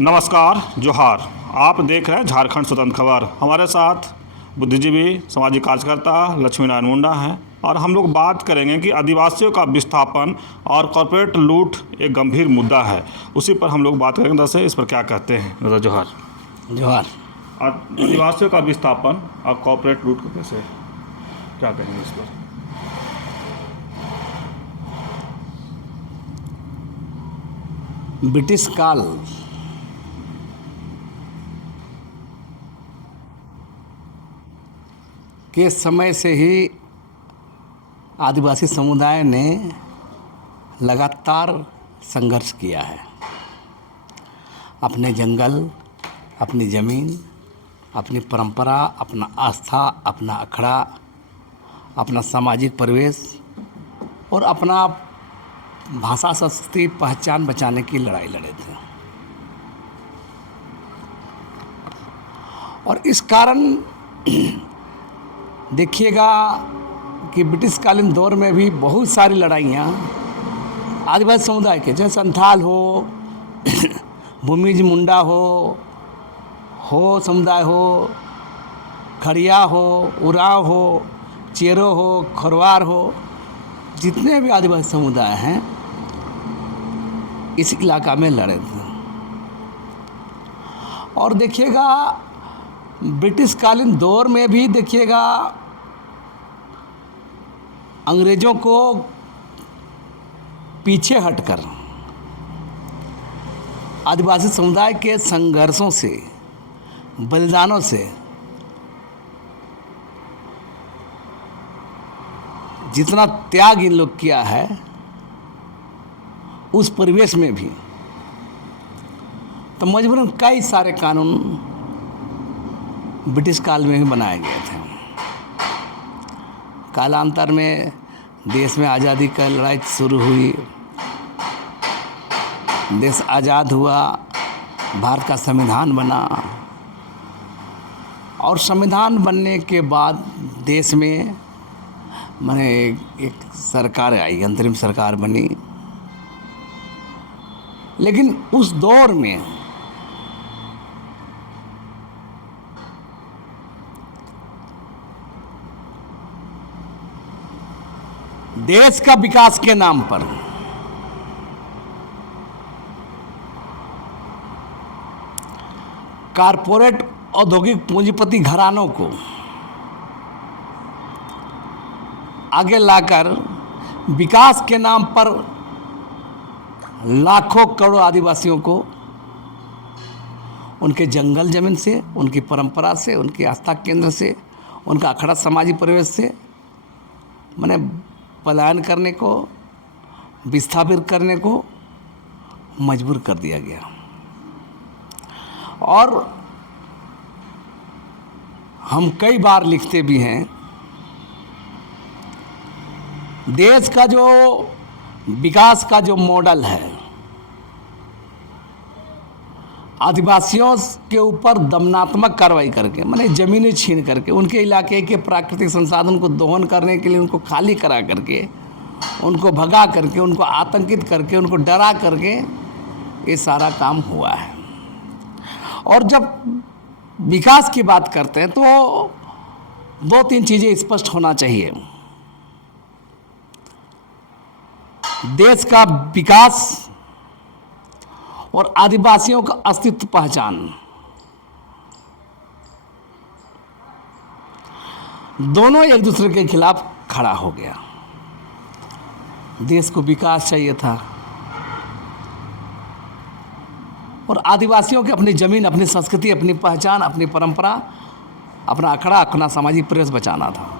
नमस्कार, जोहार। आप देख रहे हैं झारखंड स्वतंत्र खबर। हमारे साथ बुद्धिजीवी सामाजिक कार्यकर्ता लक्ष्मी नारायण मुंडा हैं और हम लोग बात करेंगे कि आदिवासियों का विस्थापन और कॉर्पोरेट लूट एक गंभीर मुद्दा है। उसी पर हम लोग बात करेंगे। दरअसल इस पर क्या कहते हैं दादा? जोहार। जोहार। आदिवासियों का विस्थापन और कॉर्पोरेट लूट को कैसे क्या कहेंगे इस पर? ब्रिटिश काल के समय से ही आदिवासी समुदाय ने लगातार संघर्ष किया है। अपने जंगल, अपनी ज़मीन, अपनी परंपरा, अपना आस्था, अपना अखड़ा, अपना सामाजिक परिवेश और अपना भाषा, संस्कृति, पहचान बचाने की लड़ाई लड़े थे। और इस कारण देखिएगा कि ब्रिटिशकालीन दौर में भी बहुत सारी लड़ाइयाँ आदिवासी समुदाय के, जैसे संथाल हो, भूमिज मुंडा हो समुदाय हो, खड़िया हो, उरांव हो, चेरो हो, खरवार हो, जितने भी आदिवासी समुदाय हैं इस इलाका में लड़े थे। और देखिएगा ब्रिटिशकालीन दौर में भी देखिएगा अंग्रेज़ों को पीछे हटकर आदिवासी समुदाय के संघर्षों से, बलिदानों से जितना त्याग इन लोग किया है, उस परिवेश में भी तो मजबूरन कई सारे कानून ब्रिटिश काल में ही बनाए गए थे। कालांतर में देश में आज़ादी का लड़ाई शुरू हुई, देश आज़ाद हुआ, भारत का संविधान बना और संविधान बनने के बाद देश में माने एक सरकार आई, अंतरिम सरकार बनी। लेकिन उस दौर में देश का विकास के नाम पर कारपोरेट औद्योगिक पूंजीपति घरानों को आगे लाकर विकास के नाम पर लाखों करोड़ों आदिवासियों को उनके जंगल जमीन से, उनकी परंपरा से, उनकी आस्था केंद्र से, उनका अखड़ा सामाजिक परिवेश से माने पलायन करने को, विस्थापित करने को मजबूर कर दिया गया। और हम कई बार लिखते भी हैं, देश का जो विकास का जो मॉडल है, आदिवासियों के ऊपर दमनात्मक कार्रवाई करके, माने ज़मीनें छीन करके, उनके इलाके के प्राकृतिक संसाधन को दोहन करने के लिए उनको खाली करा करके, उनको भगा करके, उनको आतंकित करके, उनको डरा करके ये सारा काम हुआ है। और जब विकास की बात करते हैं तो दो तीन चीज़ें स्पष्ट होना चाहिए। देश का विकास और आदिवासियों का अस्तित्व पहचान, दोनों एक दूसरे के खिलाफ खड़ा हो गया। देश को विकास चाहिए था और आदिवासियों के अपनी ज़मीन, अपनी संस्कृति, अपनी पहचान, अपनी परंपरा, अपना अखड़ा, अपना सामाजिक परिवेश बचाना था।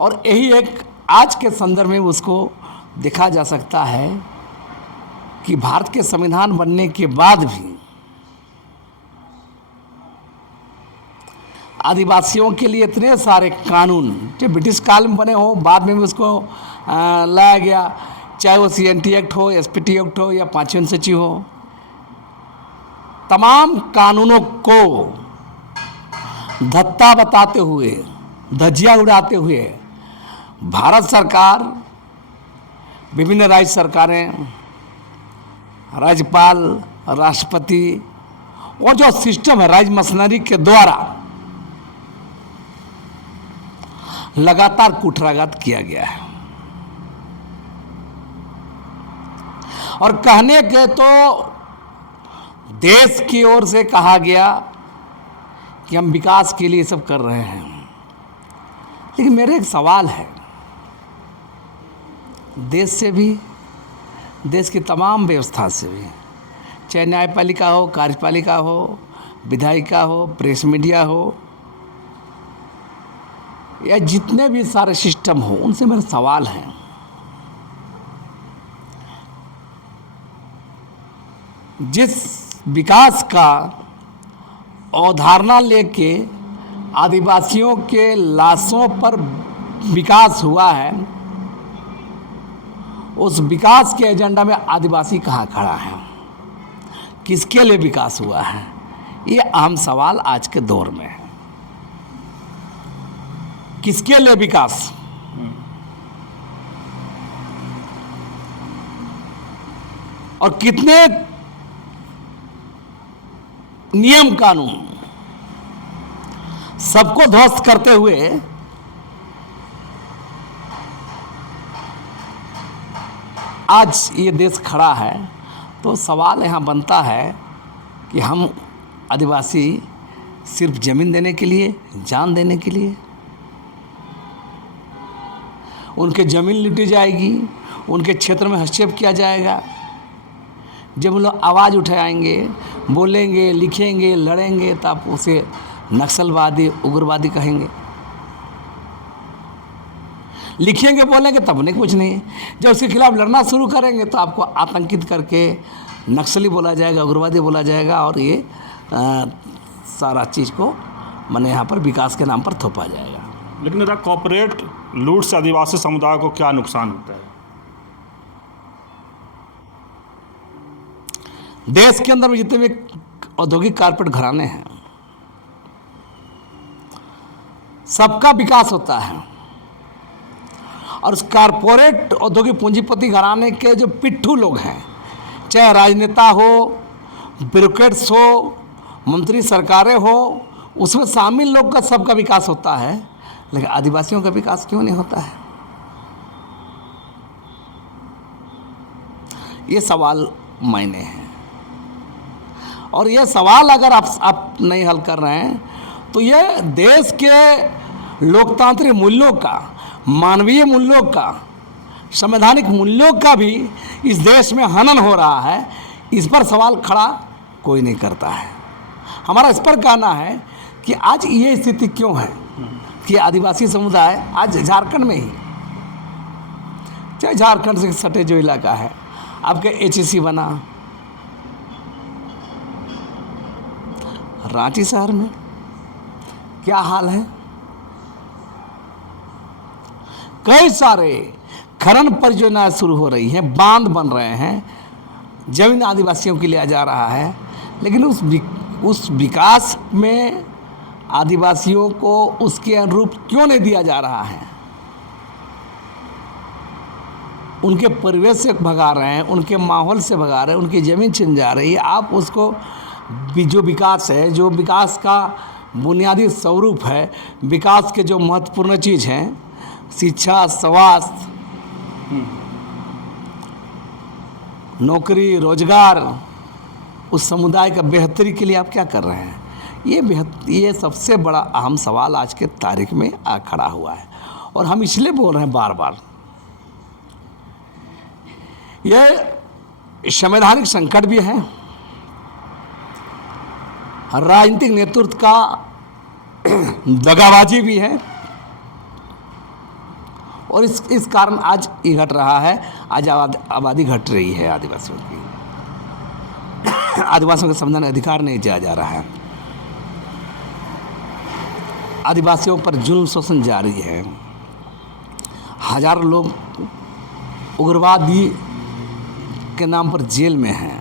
और यही एक आज के संदर्भ में उसको देखा जा सकता है कि भारत के संविधान बनने के बाद भी आदिवासियों के लिए इतने सारे कानून जो ब्रिटिश काल में बने हो, बाद में भी उसको लाया गया, चाहे वो CNT एक्ट हो, SPT एक्ट हो या 5वीं अनुसूची हो, तमाम कानूनों को धत्ता बताते हुए, धज्जियां उड़ाते हुए भारत सरकार, विभिन्न राज्य सरकारें राज्यपाल, राष्ट्रपति और जो सिस्टम है राज मशीनरी के द्वारा लगातार कुठाराघात किया गया है। और कहने के तो देश की ओर से कहा गया कि हम विकास के लिए सब कर रहे हैं, लेकिन मेरे एक सवाल है, देश से भी, देश की तमाम व्यवस्था से भी, चाहे न्यायपालिका हो, कार्यपालिका हो, विधायिका हो, प्रेस मीडिया हो, या जितने भी सारे सिस्टम हो, उनसे मेरा सवाल है, जिस विकास का अवधारणा लेके आदिवासियों के लाशों पर विकास हुआ है, उस विकास के एजेंडा में आदिवासी कहाँ खड़ा है, किसके लिए विकास हुआ है, ये अहम सवाल आज के दौर में है। किसके लिए विकास? और कितने नियम कानून सबको ध्वस्त करते हुए आज ये देश खड़ा है। तो सवाल यहाँ बनता है कि हम आदिवासी सिर्फ जमीन देने के लिए, जान देने के लिए, उनके ज़मीन लूटी जाएगी, उनके क्षेत्र में हस्तक्षेप किया जाएगा, जब लोग आवाज़ उठाएंगे, बोलेंगे, लिखेंगे, लड़ेंगे, तो आप उसे नक्सलवादी, उग्रवादी कहेंगे। लिखेंगे, बोलेंगे तब नहीं, कुछ नहीं। जब उसके खिलाफ लड़ना शुरू करेंगे तो आपको आतंकित करके नक्सली बोला जाएगा, उग्रवादी बोला जाएगा, और ये सारा चीज़ को मैंने यहाँ पर विकास के नाम पर थोपा जाएगा। लेकिन दादा, कॉर्पोरेट लूट से आदिवासी समुदाय को क्या नुकसान होता है? देश के अंदर में जितने भी औद्योगिक कारपोरेट घराने हैं, सबका विकास होता है, और उस कारपोरेट औद्योगिक पूंजीपति घराने के जो पिट्ठू लोग हैं, चाहे राजनेता हो, ब्यूरोक्रेट्स हो, मंत्री सरकारें हो, उसमें शामिल लोग का सबका विकास होता है, लेकिन आदिवासियों का विकास क्यों नहीं होता है? ये सवाल मायने हैं। और ये सवाल अगर आप नहीं हल कर रहे हैं तो ये देश के लोकतांत्रिक मूल्यों का, मानवीय मूल्यों का, संवैधानिक मूल्यों का भी इस देश में हनन हो रहा है। इस पर सवाल खड़ा कोई नहीं करता है। हमारा इस पर कहना है कि आज ये स्थिति क्यों है कि आदिवासी समुदाय आज झारखंड में ही, चाहे झारखंड से सटे जो इलाका है, आपके एचईसी बना, रांची शहर में क्या हाल है, कई सारे खनन परियोजनाएं शुरू हो रही हैं, बांध बन रहे हैं, जमीन आदिवासियों के लिया जा रहा है, लेकिन उस विकास में आदिवासियों को उसके अनुरूप क्यों नहीं दिया जा रहा है? उनके परिवेश से भगा रहे हैं, उनके माहौल से भगा रहे हैं, उनकी ज़मीन छिन जा रही है। आप उसको जो विकास है, जो विकास का बुनियादी स्वरूप है, विकास के जो महत्वपूर्ण चीज़ हैं, शिक्षा, स्वास्थ्य, नौकरी, रोजगार, उस समुदाय का बेहतरी के लिए आप क्या कर रहे हैं? ये सबसे बड़ा अहम सवाल आज के तारीख में आ खड़ा हुआ है। और हम इसलिए बोल रहे हैं बार बार, यह संवैधानिक संकट भी है, राजनीतिक नेतृत्व का दगाबाजी भी है, और इस कारण आज ये घट रहा है। आज आबादी घट रही है आदिवासियों की, आदिवासियों के संविधान अधिकार नहीं दिया जा रहा है, आदिवासियों पर जुल्म शोषण जारी है, हजारों लोग उग्रवादी के नाम पर जेल में हैं।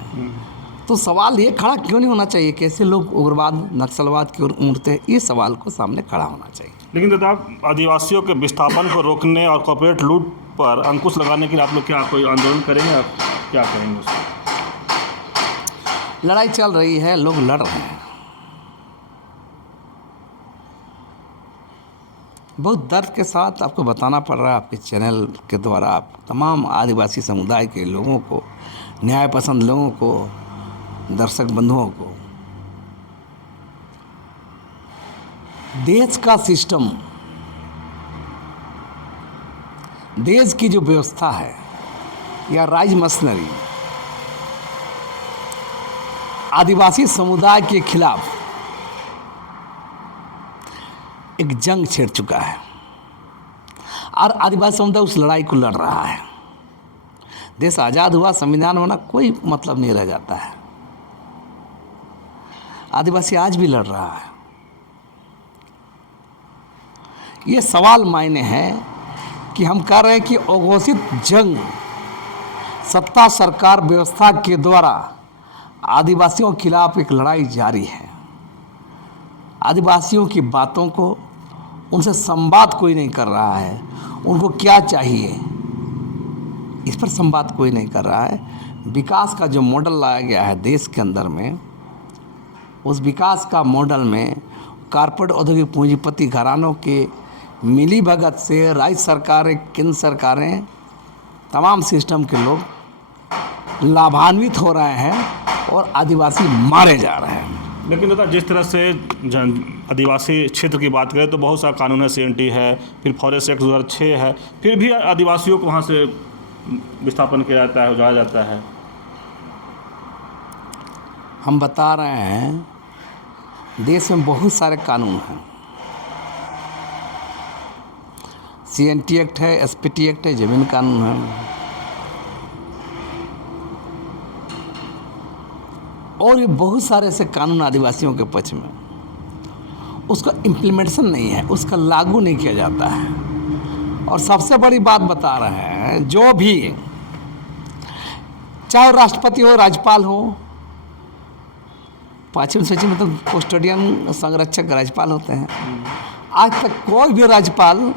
तो सवाल ये खड़ा क्यों नहीं होना चाहिए? कैसे लोग उग्रवाद, नक्सलवाद की ओर उड़ते हैं? ये सवाल को सामने खड़ा होना चाहिए। लेकिन दादा, आदिवासियों के विस्थापन को रोकने और कॉर्पोरेट लूट पर अंकुश लगाने के लिए आप लोग क्या कोई आंदोलन करेंगे? आप क्या करेंगे उसको? लड़ाई चल रही है, लोग लड़ रहे हैं। बहुत दर्द के साथ आपको बताना पड़ रहा है आपके चैनल के द्वारा, आप तमाम आदिवासी समुदाय के लोगों को, न्याय पसंद लोगों को, दर्शक बंधुओं को, देश का सिस्टम, देश की जो व्यवस्था है या राज मशीनरी आदिवासी समुदाय के खिलाफ एक जंग छेड़ चुका है और आदिवासी समुदाय उस लड़ाई को लड़ रहा है। देश आज़ाद हुआ, संविधान बना, कोई मतलब नहीं रह जाता है। आदिवासी आज भी लड़ रहा है। ये सवाल मायने है कि हम कह रहे हैं कि अघोषित जंग सत्ता सरकार व्यवस्था के द्वारा आदिवासियों के खिलाफ एक लड़ाई जारी है। आदिवासियों की बातों को, उनसे संवाद कोई नहीं कर रहा है। उनको क्या चाहिए इस पर संवाद कोई नहीं कर रहा है। विकास का जो मॉडल लाया गया है देश के अंदर में, उस विकास का मॉडल में कारपोरेट औद्योगिक पूंजीपति घरानों के मिली भगत से राज्य सरकारें, केंद्र सरकारें, तमाम सिस्टम के लोग लाभान्वित हो रहे हैं और आदिवासी मारे जा रहे हैं। लेकिन दादा, जिस तरह से आदिवासी क्षेत्र की बात करें तो बहुत सा कानून है, CNT है, फिर फॉरेस्ट एक्ट 2006 है, फिर भी आदिवासियों को वहाँ से विस्थापन किया जाता है, उजाड़ा जाता है। हम बता रहे हैं देश में बहुत सारे कानून हैं। CNT एक्ट है, SPT एक्ट है, जमीन कानून है, और ये बहुत सारे ऐसे कानून आदिवासियों के पक्ष में, उसका इम्प्लीमेंटेशन नहीं है, उसका लागू नहीं किया जाता है। और सबसे बड़ी बात बता रहे हैं, जो भी, चाहे राष्ट्रपति हो, राज्यपाल हो, पश्चिम सचिव में तो कस्टोडियन संरक्षक राज्यपाल होते हैं, आज तक कोई भी राज्यपाल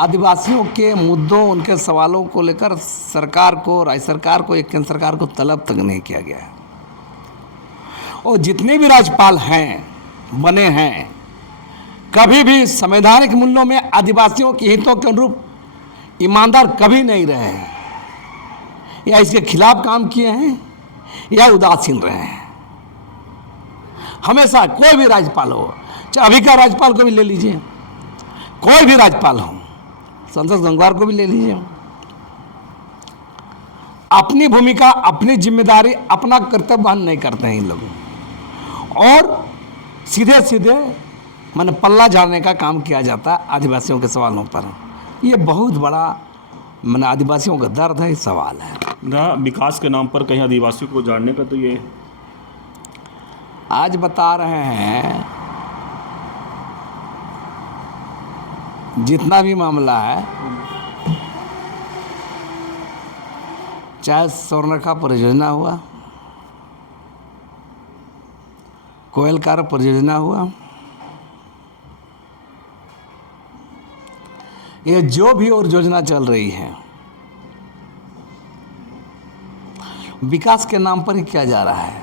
आदिवासियों के मुद्दों, उनके सवालों को लेकर सरकार को, राज्य सरकार को, एक केंद्र सरकार को तलब तक नहीं किया गया है। और जितने भी राज्यपाल हैं, बने हैं, कभी भी संवैधानिक मूल्यों में आदिवासियों के हितों के अनुरूप ईमानदार कभी नहीं रहे हैं, या इसके खिलाफ काम किए हैं या उदासीन रहे हैं। हमेशा कोई भी राज्यपाल हो, चाहे अभी का राज्यपाल को भी ले लीजिए, कोई भी राज्यपाल हो, संसद गंगवार को भी ले लीजिए, अपनी भूमिका, अपनी जिम्मेदारी, अपना कर्तव्य वहन नहीं करते हैं इन लोग, और सीधे सीधे माने पल्ला झाड़ने का काम किया जाता है आदिवासियों के सवालों पर। ये बहुत बड़ा माने आदिवासियों का दर्द है, सवाल है ना। विकास के नाम पर कहीं आदिवासियों को जानने का, तो ये आज बता रहे हैं, जितना भी मामला है, चाहे स्वर्णरेखा परियोजना हुआ, कोयलकार परियोजना हुआ, ये जो भी और योजना चल रही है, विकास के नाम पर ही किया जा रहा है।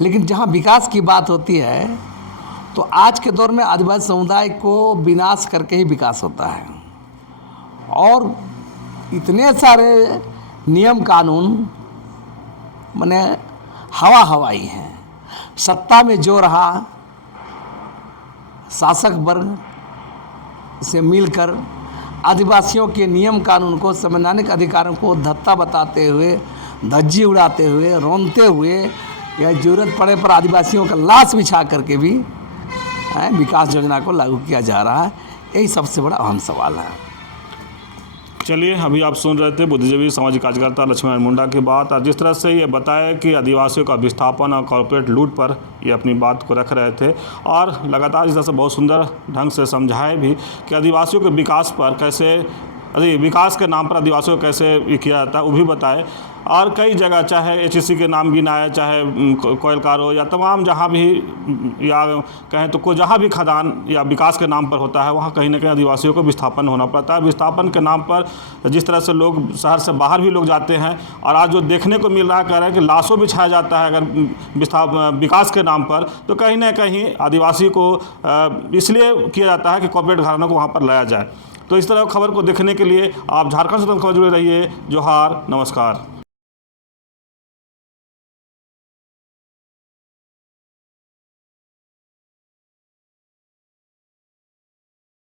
लेकिन जहाँ विकास की बात होती है तो आज के दौर में आदिवासी समुदाय को विनाश करके ही विकास होता है। और इतने सारे नियम कानून माने हवाई हैं। सत्ता में जो रहा, शासक वर्ग से मिलकर आदिवासियों के नियम कानून को, संवैधानिक अधिकारों को धत्ता बताते हुए, धज्जी उड़ाते हुए, रोनते हुए, या जरूरत पड़े पर आदिवासियों का लाश बिछा करके भी विकास योजना को लागू किया जा रहा है। यही सबसे बड़ा अहम सवाल है। चलिए, अभी आप सुन रहे थे बुद्धिजीवी सामाजिक कार्यकर्ता लक्ष्मीनारायण मुंडा की बात, और जिस तरह से ये बताया कि आदिवासियों का विस्थापन और कॉर्पोरेट लूट पर ये अपनी बात को रख रहे थे, और लगातार इस तरह से बहुत सुंदर ढंग से समझाए भी कि आदिवासियों के विकास पर कैसे, विकास के नाम पर आदिवासियों को कैसे ये किया जाता है, वो भी बताए। और कई जगह चाहे एचईसी के नाम गिना है, चाहे कोयल कारो या तमाम जहाँ भी या कहें तो कोई जहाँ भी खदान या विकास के नाम पर होता है वहाँ कहीं ना कहीं आदिवासियों को विस्थापन होना पड़ता है। विस्थापन के नाम पर जिस तरह से लोग शहर से बाहर भी लोग जाते हैं और आज जो देखने को मिल रहा है कह रहे हैं कि लाशों बिछाया जाता है अगर विकास के नाम पर, तो कहीं ना कहीं आदिवासी को इसलिए किया जाता है कि कॉर्पोरेट घरानों को वहाँ पर लाया जाए। तो इस तरह खबर को देखने के लिए आप झारखंड स्वतंत्र खबर जुड़े रहिए। जोहार, नमस्कार।